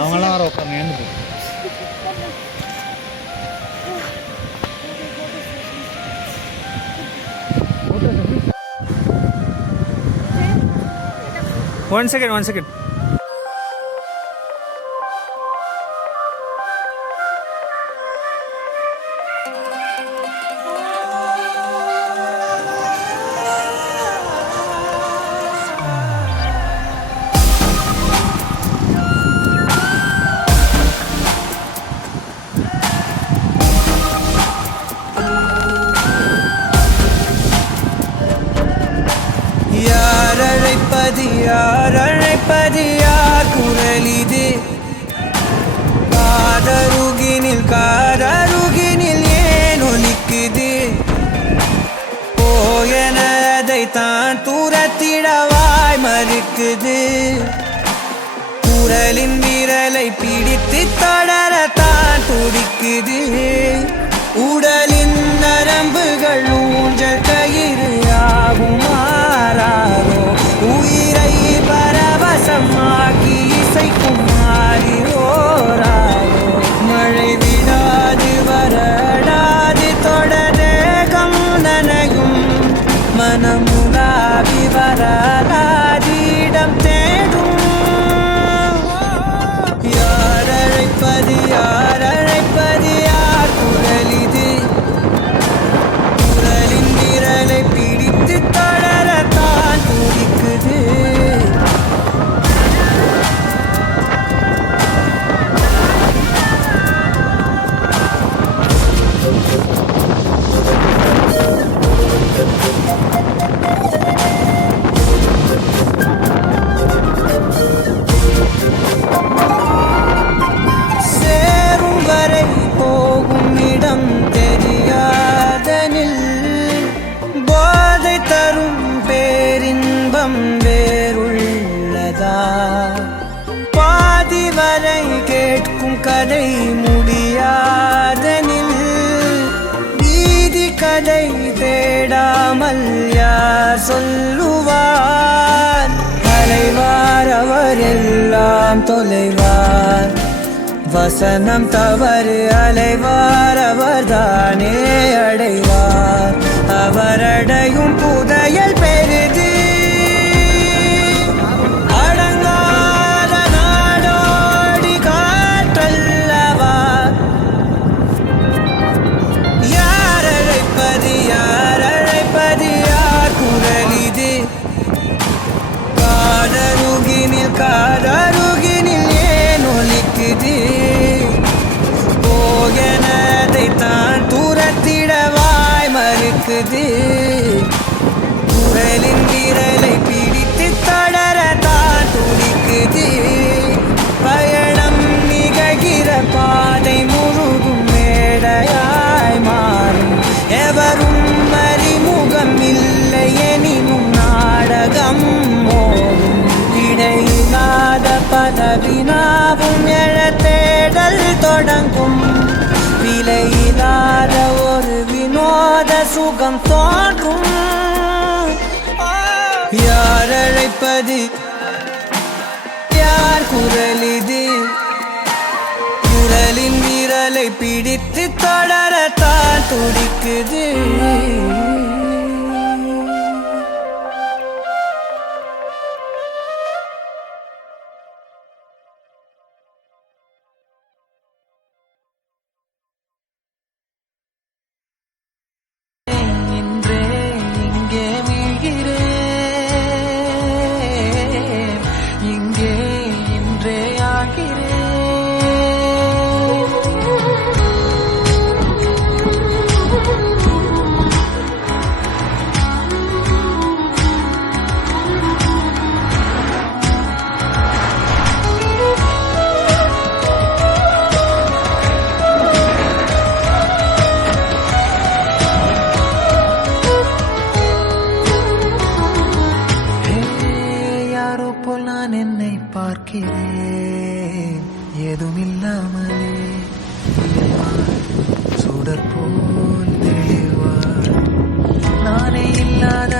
அவங்களாம் வர உட்காருங்க ஏன்னு போ. One second. யாரழைப்பது யார் குரல் இது? காதருகினில் ஏன் ஒலிக்குது? போயனதை தான் தூரத்திடவாய் மறுக்குது. குரலின் விரலை பிடித்து தொடரத்தான் துடிக்குது. உடலின் நரம்புகள் ஊஞ்சல் கயிறு ஆகும் மாறாரோ. உயிரை பரவசமாக்கி இசைக்கும் மாறியோராரோ. மழை விடாது வரடாது தொடரேகம் நனையும். மனமுலாவி வரலாதிடம் தேடும். யாரழைப்பது யார் குரல் இது? குரலின் விரலை பிடித்து தொடரத்தான் துடிக்குது. சேரும் வரை போகும் இடம் தெரியாதனில் போதை தரும் பேரின்பம் வேறுள்ளதா? பாதி வரை கேட்கும் கதை முடியாதனில் வீதி கதை தேடாமல் யார் சொல்லுவார்? அலைவார் அவர் எல்லாம் தொலைவார். வசனம் தவறு அலைவார் அவர்தானே அடைவார். அவரடையும் புதையல் பெரிது. அடங்காத நாடோடி காற்றல்லவா. யாரழைப்பது யார் குரல் இது? காதருகினில் ஏன் ஒலிக்குது? போயனதை தான் தூரத்திடவாய் மறுக்குது. குரலின் விரலை பிடித்து தொடரத்தான் துடிக்குது. பயணம் நிகழ்கிற பாதை முழுதும் மேடையாய் மாறும். எவரும் அறிமுகம் இல்லை எனினும் நாடகம் மோதும். இடையில்லாத பதவினாவும் எழத்தேடல் தொடங்கும். விலையில்லாத ஒரு வினோத சுகம் தோன்றும். யாரழைப்பது யார் குரல் இது? குரலின் விரலை பிடித்து தொடரத்தான் துடிக்குது. பார்க்கிறேன் ஏதுமில்லாமலே சுடர் போல் தெளிவார் நானே இல்லாத